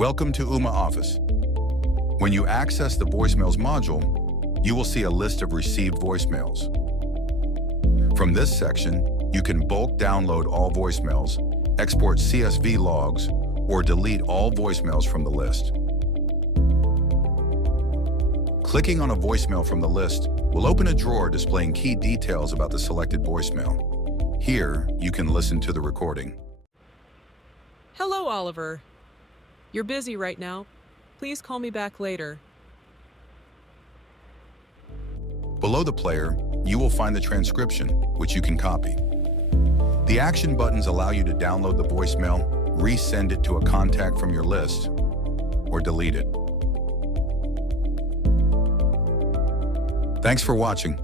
Welcome to Ooma Office. When you access the voicemails module, you will see a list of received voicemails. From this section, you can bulk download all voicemails, export CSV logs, or delete all voicemails from the list. Clicking on a voicemail from the list will open a drawer displaying key details about the selected voicemail. Here, you can listen to the recording. Hello, Oliver. You're busy right now. Please call me back later. Below the player, you will find the transcription, which you can copy. The action buttons allow you to download the voicemail, resend it to a contact from your list, or delete it. Thanks for watching.